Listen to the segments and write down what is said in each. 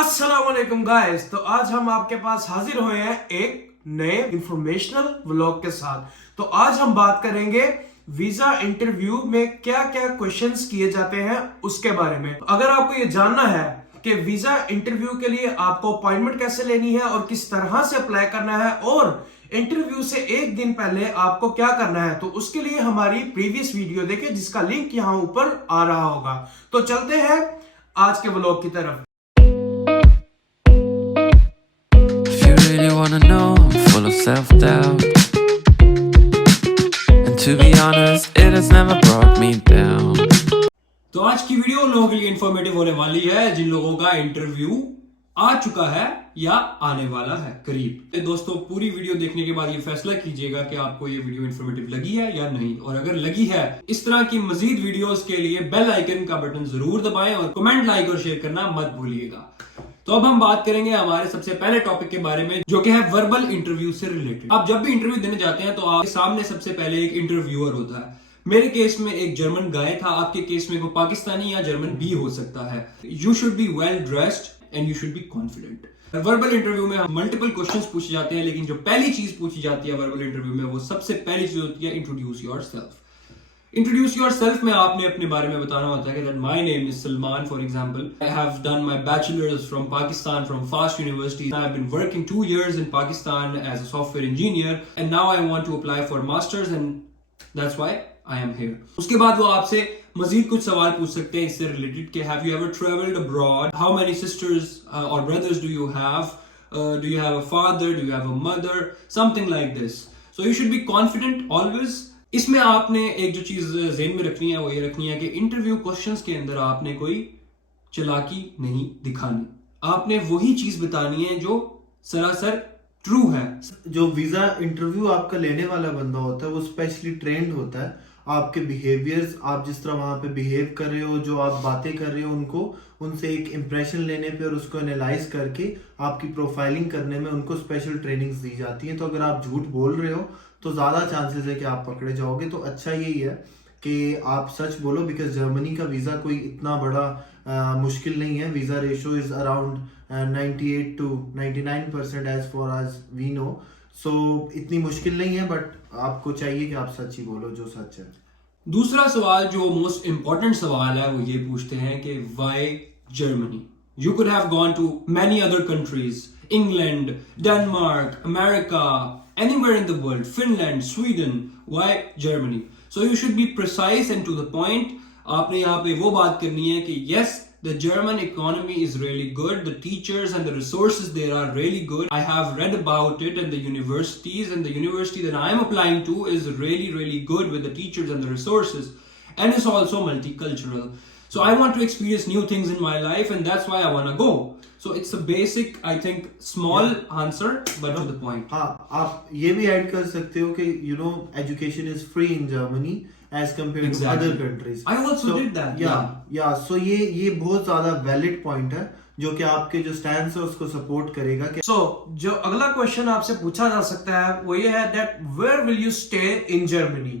अस्सलाम वालेकुम गाइस। तो आज हम आपके पास हाजिर हुए हैं एक नए इंफॉर्मेशनल व्लॉग के साथ। तो आज हम बात करेंगे वीजा इंटरव्यू में क्या क्या क्वेश्चंस किए जाते हैं उसके बारे में। अगर आपको ये जानना है कि वीजा इंटरव्यू के लिए आपको अपॉइंटमेंट कैसे लेनी है और किस तरह से अप्लाई करना है और इंटरव्यू से एक दिन पहले आपको क्या करना है, तो उसके लिए हमारी प्रीवियस वीडियो देखें जिसका लिंक यहाँ ऊपर आ रहा होगा। तो चलते हैं आज के व्लॉग की तरफ। Wanna know I'm full of self-doubt, and to be honest, it has never brought me down. तो आज की वीडियो उन लोगों के लिए इंफॉर्मेटिव होने वाली है जिन लोगों का इंटरव्यू आ चुका है या आने वाला है करीब। तो दोस्तों, पूरी वीडियो देखने के बाद ये फैसला कीजिएगा कि आपको ये वीडियो इंफॉर्मेटिव लगी है या नहीं, और अगर लगी है इस तरह की मजीद वीडियोस के लिए बेल आइकन का बटन जरूर दबाएं और कमेंट, लाइक और शेयर करना मत भूलिएगा। तो अब हम बात करेंगे हमारे सबसे पहले टॉपिक के बारे में, जो कि है वर्बल इंटरव्यू से रिलेटेड। आप जब भी इंटरव्यू देने जाते हैं तो आपके सामने सबसे पहले एक इंटरव्यूअर होता है। मेरे केस में एक जर्मन गाय था, आपके केस में कोई पाकिस्तानी या जर्मन भी हो सकता है। You should be well dressed and you should be confident. Verbal interview में मल्टीपल क्वेश्चंस पूछे जाते हैं, लेकिन जो पहली चीज पूछी जाती है वर्बल इंटरव्यू में, वो सबसे पहली चीज होती है इंट्रोड्यूस योरसेल्फ। इंट्रोड्यूस योरसेल्फ में आपने अपने बारे में बताना होता है कि that my name is Salman, for example. I have done my bachelors from Pakistan from FAST university. I have been working 2 years in Pakistan as a software engineer and now I want to apply for masters and that's why I am here. उसके बाद वो आपसे मजीद कुछ सवाल पूछ सकते हैं इससे रिलेटेड कि have you ever traveled abroad? How many sisters or brothers do you have? Do you have a father? Do you have a mother? Something like this. So you should be confident always. इसमें आपने एक जो चीज ज़हन में रखनी है वो ये रखनी है कि इंटरव्यू क्वेश्चंस के अंदर आपने कोई चालाकी नहीं दिखानी। आपने वही चीज बतानी है जो सरासर ट्रू है। जो वीजा इंटरव्यू आपका लेने वाला बंदा होता है वो स्पेशली ट्रेंड होता है। आपके बिहेवियर्स, आप जिस तरह वहां पे बिहेव कर रहे हो, जो आप बातें कर रहे हो, उनसे एक इम्प्रेशन लेने पे और उसको एनालाइज करके आपकी प्रोफाइलिंग करने में उनको स्पेशल ट्रेनिंग्स दी जाती हैं। तो अगर आप झूठ बोल रहे हो तो ज़्यादा चांसेस है कि आप पकड़े जाओगे। तो अच्छा यही है कि आप सच बोलो, बिकॉज जर्मनी का वीज़ा कोई इतना बड़ा मुश्किल नहीं है। Visa ratio is around 98 to 99% as far as we know. So इतनी मुश्किल नहीं है, बट आपको चाहिए कि आप सच ही बोलो जो सच है। दूसरा सवाल जो मोस्ट इंपॉर्टेंट सवाल है वो ये पूछते हैं कि why Germany? You could have gone to many other countries, England, Denmark, America, anywhere in the world, Finland, Sweden. Why Germany? So you should be precise and to the point. आपने यहाँ पे वो बात करनी है कि yes, the German economy is really good. The teachers and the resources there are really good. I have read about it and the universities, and the university that I am applying to is really, really good with the teachers and the resources. And it's also multicultural. So I want to experience new things in my life and that's why I want to go. So it's a basic, I think, small answer but to the point. हाँ, आप ये भी add कर सकते हो कि education is free in Germany as compared to other countries. I also did that. Yeah. So ये बहुत ज्यादा valid point है जो कि आपके जो स्टैंड है उसको सपोर्ट करेगा। So, जो अगला क्वेश्चन आपसे पूछा जा सकता है वो ये है that where will you stay in Germany?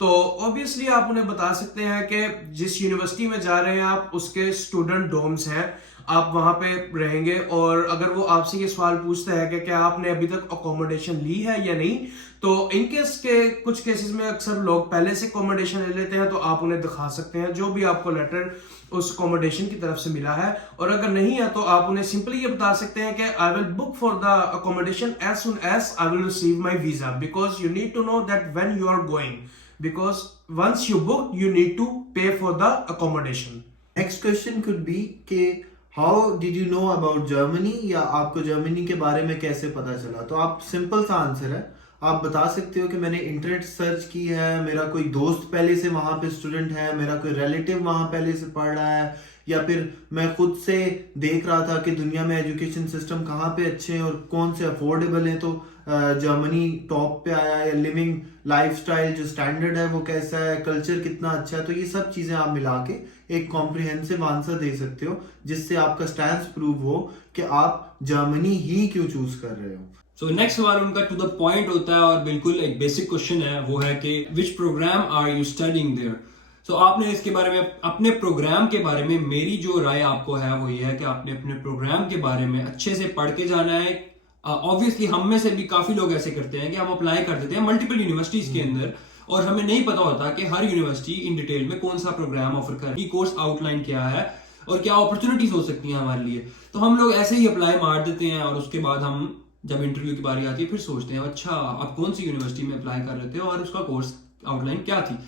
तो ऑब्वियसली आप उन्हें बता सकते हैं कि जिस यूनिवर्सिटी में जा रहे हैं आप उसके स्टूडेंट डोम्स हैं, आप वहां पे रहेंगे। और अगर वो आपसे ये सवाल पूछता है कि क्या आपने अभी तक अकोमोडेशन ली है या नहीं, तो इनकेस के कुछ केसेस में अक्सर लोग पहले से अकोमोडेशन ले लेते हैं, तो आप उन्हें दिखा सकते हैं जो भी आपको लेटर उस अकोमोडेशन की तरफ से मिला है। और अगर नहीं है तो आप उन्हें सिंपली ये बता सकते हैं कि I will book for the accommodation as soon as I will receive my visa, because you need to know that when you are going, because once you book you need to pay for the accommodation. Next question could be कि how did you know about Germany, या आपको Germany के बारे में कैसे पता चला? तो आप सिंपल सा आंसर है, आप बता सकते हो कि मैंने इंटरनेट सर्च की है, मेरा कोई दोस्त पहले से वहां पे स्टूडेंट है, मेरा कोई रिलेटिव वहां पहले से पढ़ रहा है, या फिर मैं खुद से देख रहा था कि दुनिया में एजुकेशन सिस्टम कहाँ पे अच्छे हैं और कौन से अफोर्डेबल हैं, तो जर्मनी टॉप पे आया, या लिविंग लाइफस्टाइल जो स्टैंडर्ड है वो कैसा है, कल्चर कितना अच्छा है। तो ये सब चीजें आप मिला के एक कॉम्प्रिहेंसिव आंसर दे सकते हो जिससे आपका स्टैंड प्रूव हो कि आप जर्मनी ही क्यों चूज कर रहे हो। So नेक्स्ट सवाल उनका टू द पॉइंट होता है और बिल्कुल एक बेसिक क्वेश्चन है, वो है कि which programme are you studying there? So आपने इसके बारे में, अपने प्रोग्राम के बारे में मेरी जो राय आपको है वो ये है कि आपने अपने प्रोग्राम के बारे में अच्छे से पढ़ के जाना है। ऑब्वियसली हम में से भी काफी लोग ऐसे करते हैं कि हम अप्लाई कर देते हैं मल्टीपल यूनिवर्सिटीज के अंदर और हमें नहीं पता होता कि हर यूनिवर्सिटी इन डिटेल में कौन सा प्रोग्राम ऑफर कर रही है, कोर्स आउटलाइन क्या है और क्या अपॉर्चुनिटीज हो सकती हैं हमारे लिए। तो हम लोग ऐसे ही अप्लाई मार देते हैं और उसके बाद हम जब इंटरव्यू की बारी आती है फिर सोचते हैं अच्छा आप कौन सी यूनिवर्सिटी में अप्लाई कर रहे थे और उसका कोर्स आउटलाइन क्या थी।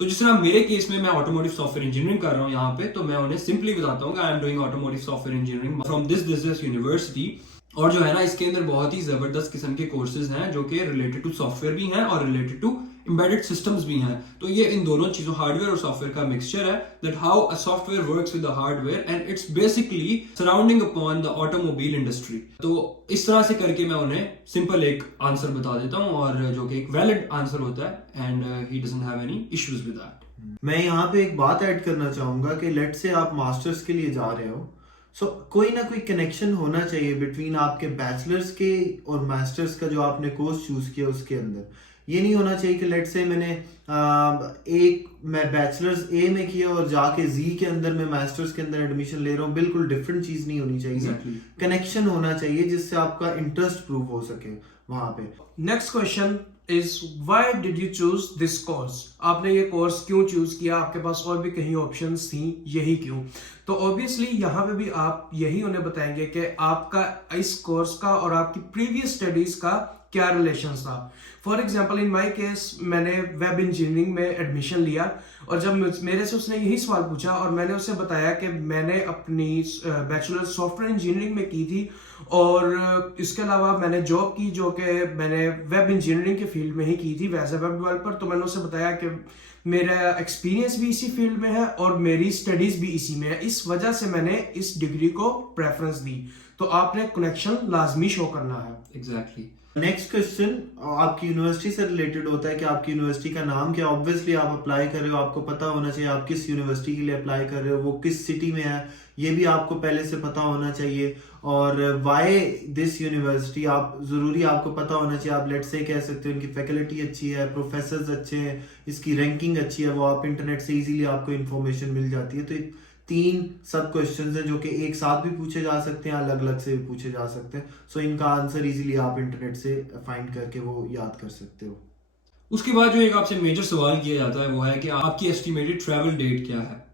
तो जिस तरह मेरे केस में मैं ऑटोमोटिव सॉफ्टवेयर इंजीनियरिंग कर रहा हूँ यहाँ पे, तो मैं उन्हें सिंपली बताता हूँ कि I am doing automotive software engineering from this university. और जो है ना इसके अंदर बहुत ही जबरदस्त किस्म के कोर्सेज हैं जो कि रिलेटेड टू सॉफ्टवेयर भी हैं और रिलेटेड टू एम्बेडेड सिस्टम्स भी हैं। तो ये इन दोनों चीजों हार्डवेयर और सॉफ्टवेयर का मिक्सचर है, that how a software works with the hardware and it's basically surrounding upon the automobile industry. तो इस तरह से करके मैं उन्हें सिंपल एक आंसर बता देता हूँ और जो कि एक वैलिड आंसर होता है and he doesn't have any issues with that. मैं यहाँ पे एक बात ऐड करना चाहूंगा कि लेट से आप मास्टर्स के लिए जा रहे हो, सो कोई ना कोई कनेक्शन होना चाहिए बिटवीन आपके बैचलर्स के और मास्टर्स का जो आपने कोर्स चूज किया उसके अंदर। ये नहीं होना चाहिए कि लेट से मैं बैचलर्स ए में किया और जाके जी के अंदर मैं मास्टर्स के अंदर एडमिशन ले रहा हूँ। बिल्कुल डिफरेंट चीज नहीं होनी चाहिए। कनेक्शन होना चाहिए जिससे आपका इंटरेस्ट प्रूव हो सके वहां पे। Next question is why did you choose this course? आपने ये कोर्स क्यों चूज किया? आपके पास और भी कहीं ऑप्शंस थी, यही क्यों? तो ऑब्वियसली यहाँ पे भी आप यही उन्हें बताएंगे कि आपका इस कोर्स का और आपकी प्रीवियस स्टडीज का क्या रिलेशन था। For example in my case मैंने वेब इंजीनियरिंग में एडमिशन लिया और जब मेरे से उसने यही सवाल पूछा और मैंने उसे बताया कि मैंने अपनी बैचलर सॉफ्टवेयर इंजीनियरिंग में की थी और इसके अलावा मैंने जॉब की जो कि मैंने वेब इंजीनियरिंग के फील्ड में ही की थी एज अ वेब डेवलपर। तो मैंने उसे बताया कि मेरा एक्सपीरियंस भी इसी फील्ड में है और मेरी स्टडीज भी इसी में है, इस वजह से मैंने इस डिग्री को प्रेफरेंस दी। तो आपने कनेक्शन लाजमी शो करना है। एग्जैक्टली। नेक्स्ट क्वेश्चन आपकी यूनिवर्सिटी से रिलेटेड होता है कि आपकी यूनिवर्सिटी का नाम क्या। ऑब्वियसली आप अप्लाई कर रहे हो, आपको पता होना चाहिए आप किस यूनिवर्सिटी के लिए अप्लाई कर रहे हो, वो किस सिटी में है, ये भी आपको पहले से पता होना चाहिए। और वाई दिस यूनिवर्सिटी आप जरूरी आपको पता होना चाहिए। आप लेट से कह सकते हो इनकी फैकल्टी अच्छी है, प्रोफेसर्स अच्छे हैं, इसकी रैंकिंग अच्छी है, वो आप इंटरनेट से इजीली आपको इन्फॉर्मेशन मिल जाती है। तो 3 सब क्वेश्चंस हैं जो कि एक साथ भी पूछे जा सकते हैं, अलग अलग से भी पूछे जा सकते हैं। सो इनका आंसर इजीली आप इंटरनेट से फाइंड करके वो याद कर सकते हो। उसके बाद जो एक आपसे मेजर सवाल किया जाता है वो है कि आपकी एस्टिमेटेड ट्रैवल डेट क्या है,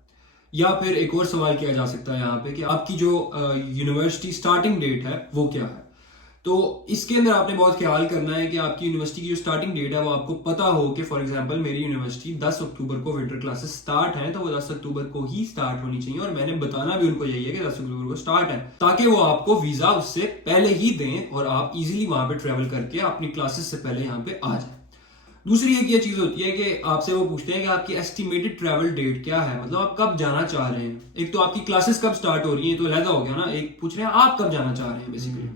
या फिर एक और सवाल किया जा सकता है यहाँ पे कि आपकी जो यूनिवर्सिटी स्टार्टिंग डेट है वो क्या है। तो इसके अंदर आपने बहुत ख्याल करना है कि आपकी यूनिवर्सिटी की जो स्टार्टिंग डेट है वो आपको पता हो कि फॉर एग्जांपल मेरी यूनिवर्सिटी 10 अक्टूबर को विंटर क्लासेस स्टार्ट हैं, तो वो 10 अक्टूबर को ही स्टार्ट होनी चाहिए और मैंने बताना भी उनको यही है कि 10 अक्टूबर को स्टार्ट है, ताकि वो आपको वीजा उससे पहले ही दें और आप इजीली वहां पे ट्रेवल करके अपनी क्लासेस से पहले यहाँ पे आ जाए। दूसरी एक ये चीज होती है कि आपसे वो पूछते हैं कि आपकी एस्टिमेटेड ट्रैवल डेट क्या है, मतलब आप कब जाना चाह रहे हैं। एक तो आपकी क्लासेस कब स्टार्ट हो रही है तो अलग हो गया ना, एक पूछ रहे हैं आप कब जाना चाह रहे हैं बेसिकली।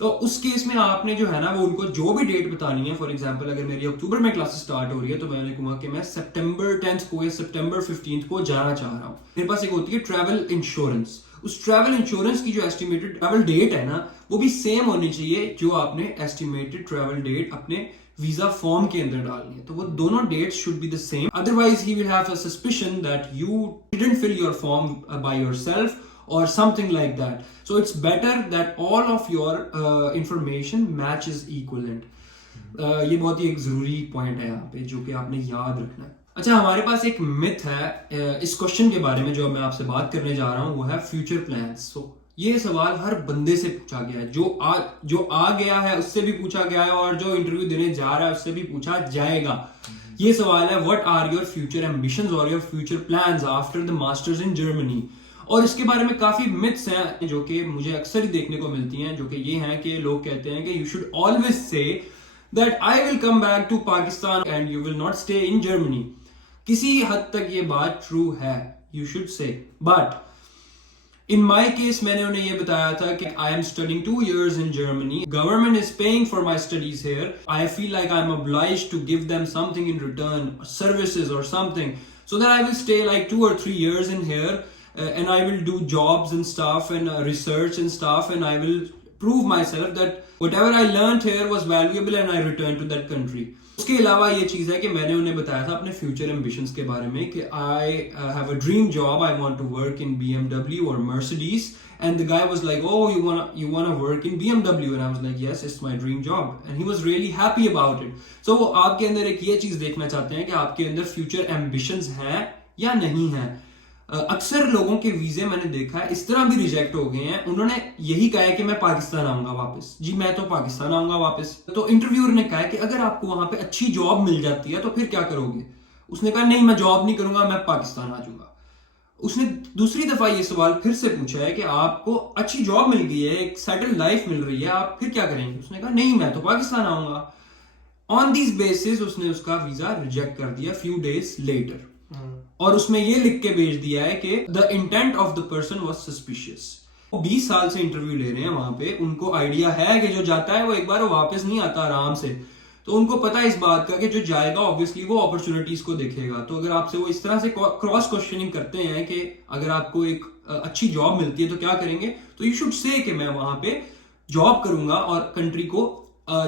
तो उस केस में आपने जो है ना वो उनको जो भी डेट बतानी है, फॉर एग्जांपल अगर मेरी अक्टूबर में क्लासेस स्टार्ट हो रही है तो मैंने कहूंगा कि मैं सितंबर 10 को या सितंबर 15 को जाना चाह रहा हूँ। मेरे पास एक होती है ट्रैवल इंश्योरेंस, उस ट्रैवल इंश्योरेंस की जो एस्टिमेटेड ट्रैवल डेट है ना वो भी सेम होनी चाहिए जो आपने एस्टिमेटेड ट्रैवल डेट अपने वीजा फॉर्म के अंदर डालनी है। तो वो दोनों dates should be the same, otherwise he will have a suspicion that you didn't fill your form by yourself or something like that. So it's better that all of your information matches equivalent. ये बहुत ही एक जरूरी point है यहाँ पे जो कि आपने याद रखना है। अच्छा, हमारे पास एक मिथ है इस क्वेश्चन के बारे में जो मैं आपसे बात करने जा रहा हूँ, वो है फ्यूचर प्लान्स। So ये सवाल हर बंदे से पूछा गया है, जो आ गया है उससे भी पूछा गया है और जो इंटरव्यू देने जा रहा है उससे भी पूछा जाएगा। ये सवाल है what are your future ambitions और your future plans after the masters in Germany. और इसके बारे में काफी मिथ्स हैं जो कि मुझे अक्सर ही देखने को मिलती हैं, जो कि ये हैं कि लोग कहते हैं कि you should always say that I will come back to Pakistan and you will not stay in Germany. किसी हद तक ये बात ट्रू है, you should say, but in my case मैंने उन्हें ये बताया था कि I am studying 2 years in Germany. Government is paying for my studies here. I feel like I'm obliged to give them something in return, services or something, so that I will stay like 2 or 3 years in here. And I will do jobs and stuff and research and stuff, and I will prove myself that whatever I learned here was valuable and I returned to that country. उसके अलावा ये चीज है कि मैंने उन्हें बताया था अपने फ्यूचर एम्बिशंस के बारे में कि I have a dream job, I want to work in BMW और Mercedes, and the guy was like, oh, you wanna work in BMW, and I was like, yes, it's my dream job, and he was really happy about it. So वो आपके अंदर एक ये चीज देखना चाहते हैं कि आपके अंदर फ्यूचर एम्बिशंस हैं या नहीं है। अक्सर लोगों के वीजे मैंने देखा है इस तरह भी रिजेक्ट हो गए हैं, उन्होंने यही कहा है कि मैं पाकिस्तान आऊंगा वापस, जी मैं तो पाकिस्तान आऊंगा वापस। तो इंटरव्यूअर ने कहा है कि अगर आपको वहां पे अच्छी जॉब मिल जाती है तो फिर क्या करोगे? उसने कहा नहीं, मैं जॉब नहीं करूंगा, मैं पाकिस्तान आ जाऊंगा। उसने दूसरी दफा ये सवाल फिर से पूछा है कि आपको अच्छी जॉब मिल गई है, एक सेटल लाइफ मिल रही है, आप फिर क्या करेंगे? उसने कहा नहीं, मैं तो पाकिस्तान आऊंगा। ऑन दिस बेसिस उसने उसका वीजा रिजेक्ट कर दिया फ्यू डेज लेटर, और उसमें ये लिख के भेज दिया है कि the intent of the person was suspicious. 20 साल से इंटरव्यू ले रहे हैं वहां पे, उनको आइडिया है कि जो जाता है वो एक बार वापस नहीं आता आराम से, तो उनको पता है इस बात का कि जो जाएगा ऑब्वियसली वो अपॉर्चुनिटीज को देखेगा। तो अगर आपसे वो इस तरह से क्रॉस क्वेश्चनिंग करते हैं कि अगर आपको एक अच्छी जॉब मिलती है तो क्या करेंगे, तो यू शुड से कि मैं वहां पे जॉब करूंगा और कंट्री को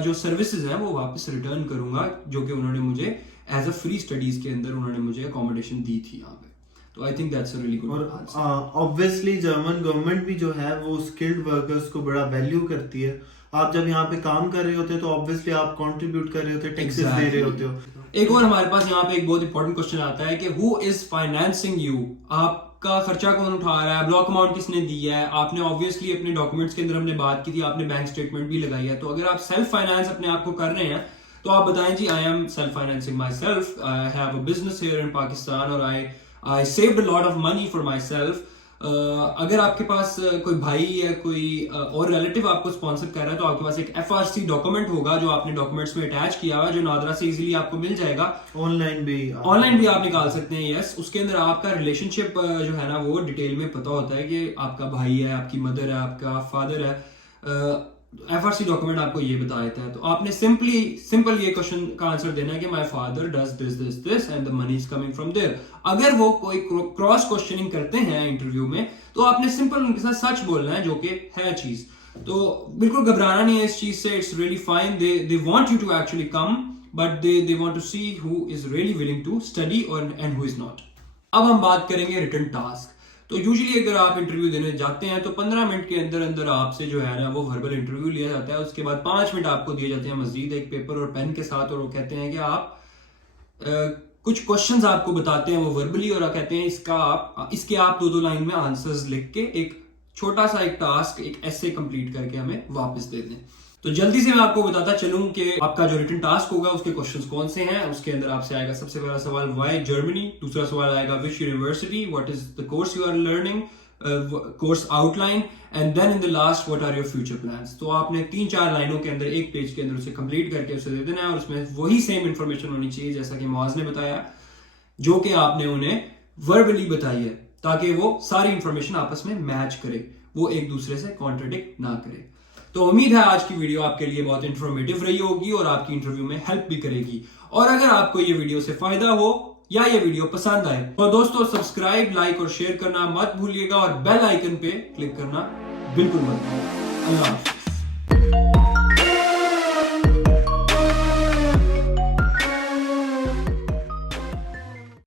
जो सर्विसेज हैं वो वापस रिटर्न करूंगा, जो कि उन्होंने मुझे एज अ फ्री स्टडीज के अंदर उन्होंने मुझे अकोमोडेशन दी थी यहाँ पे। तो I think that's a really good answer. Obviously German government भी जो है वो स्किल्ड वर्कर्स को बड़ा वैल्यू करती है। आप जब यहाँ पे काम कर रहे होते हो तो ऑब्वियसली आप कंट्रीब्यूट कर रहे होते हो, टैक्सेस दे रहे होते हो। एक और हमारे पास यहाँ पे एक बहुत इंपॉर्टेंट क्वेश्चन आता है कि हु इज फाइनेंसिंग यू, आपका खर्चा कौन उठा रहा है, ब्लॉक अमाउंट किसने दिया है। आपने ऑब्वियसली अपने डॉक्यूमेंट्स के अंदर हमने बात की थी, आपने बैंक स्टेटमेंट भी लगाई है, तो अगर आप सेल्फ फाइनेंस अपने आप को कर रहे हैं तो आप बताएं जी I am self financing myself, I have a business here in Pakistan और I saved a lot of money for myself. अगर आपके पास कोई भाई या कोई और रिलेटिव आपको स्पॉन्सर कर रहा है तो आपके पास एक FRC डॉक्यूमेंट होगा जो आपने डॉक्यूमेंट्स में अटैच किया हुआ, जो नादरा से इजीली आपको मिल जाएगा। ऑनलाइन भी आप निकाल सकते हैं। यस, उसके अंदर आपका रिलेशनशिप जो है ना वो डिटेल में पता होता है कि आपका भाई है, आपकी मदर है, आपका फादर है। FRC डॉक्यूमेंट आपको ये बता देता है। तो आपने सिंपल ये क्वेश्चन का आंसर देना है कि my father does this and the money is coming from there. अगर वो कोई क्रॉस क्वेश्चनिंग करते हैं इंटरव्यू में तो आपने सिंपल उनके साथ सच बोलना है, जो कि है चीज। तो बिल्कुल घबराना नहीं है इस चीज से, it's really fine. They want you to actually come, but they want to see who is really willing to study और एंड हु इज नॉट। अब हम बात करेंगे रिटन टास्क। तो यूजुअली अगर आप इंटरव्यू देने जाते हैं तो 15 मिनट के अंदर अंदर आपसे जो है ना वो वर्बल इंटरव्यू लिया जाता है। उसके बाद 5 मिनट आपको दिए जाते हैं मजीद एक पेपर और पेन के साथ, और वो कहते हैं कि आप कुछ क्वेश्चंस आपको बताते हैं वो वर्बली, और कहते हैं इसके आप 2-2 लाइन में आंसर्स लिख के एक छोटा सा एक टास्क, एक एसे कंप्लीट करके हमें वापस दे दें। तो जल्दी से मैं आपको बताता चलूं कि आपका जो रिटन टास्क होगा उसके क्वेश्चंस कौन से हैं। उसके अंदर आपसे आएगा सबसे पहला सवाल व्हाई जर्मनी, दूसरा सवाल आएगा which university, what is the course you are learning, course outline, and then in the last what are your future plans. तो आपने 3-4 लाइनों के अंदर एक पेज के अंदर उसे कंप्लीट करके उसे दे देना है, और उसमें वही सेम इंफॉर्मेशन होनी चाहिए जैसा कि मौज ने बताया, जो कि आपने उन्हें वर्बली बताई है, ताकि वो सारी इंफॉर्मेशन आपस में मैच करे, वो एक दूसरे से कॉन्ट्रडिक्ट ना करे। तो उम्मीद है आज की वीडियो आपके लिए बहुत इंफॉर्मेटिव रही होगी और आपकी इंटरव्यू में हेल्प भी करेगी। और अगर आपको ये वीडियो से फायदा हो या ये वीडियो पसंद आए तो दोस्तों सब्सक्राइब, लाइक और शेयर करना मत भूलिएगा, और बेल आइकन पे क्लिक करना बिल्कुल मत भूलिएगा। अल्लाह हाफ़िज़।